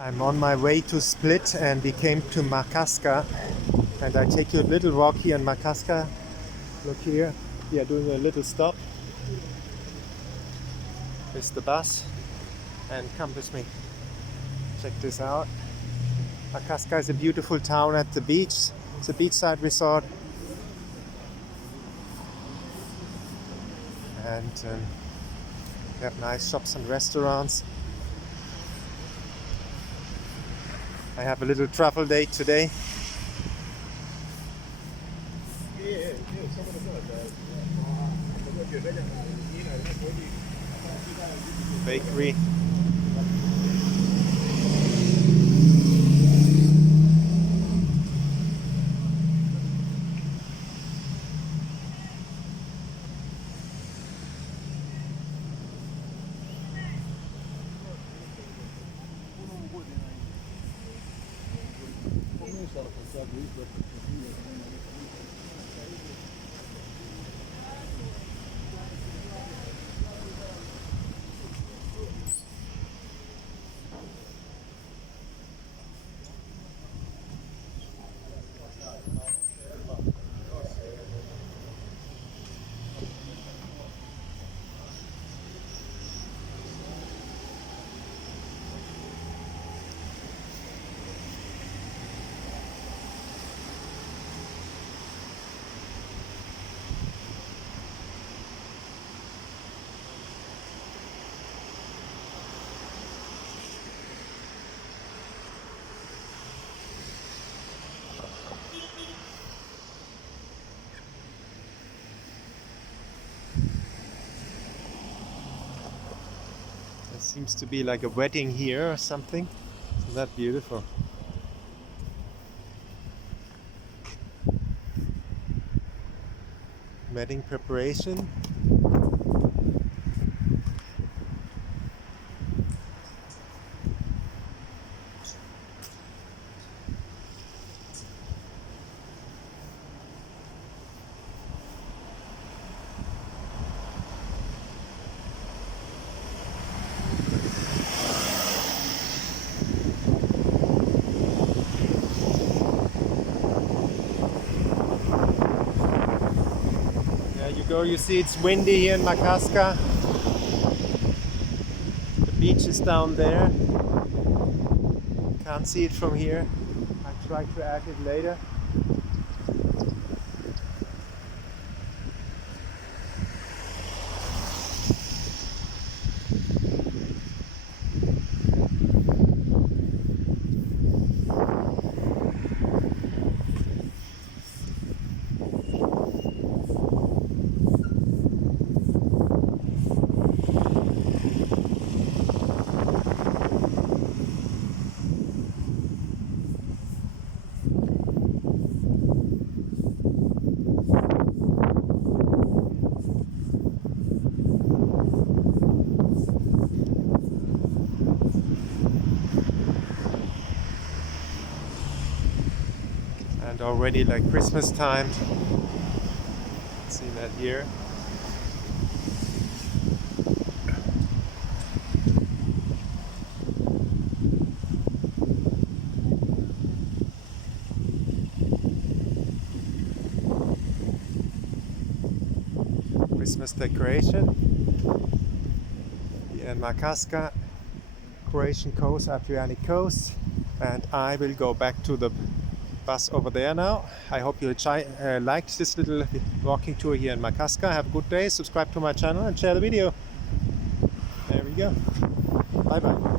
I'm on my way to Split and we came to Markaska, and I take you a little walk here in Markaska. Look here, we are doing a little stop with the bus, and come with me. Check this out. Markaska is a beautiful town at the beach. It's a beachside resort, and we have nice shops and restaurants. I have a little travel day today. Bakery. There seems to be like a wedding here or something. Isn't that beautiful? Wedding preparation. There you go, you see it's windy here in Markaska. The beach is down there. Can't see it from here. I'll try to add it later. And already like Christmas time. See that here. Christmas decoration. Here in Markaska, Croatian coast, Adriatic coast, and I will go back to the bus over there now. I hope you liked this little walking tour here in Markaska. Have a good day, subscribe to my channel and share the video. There we go. Bye bye.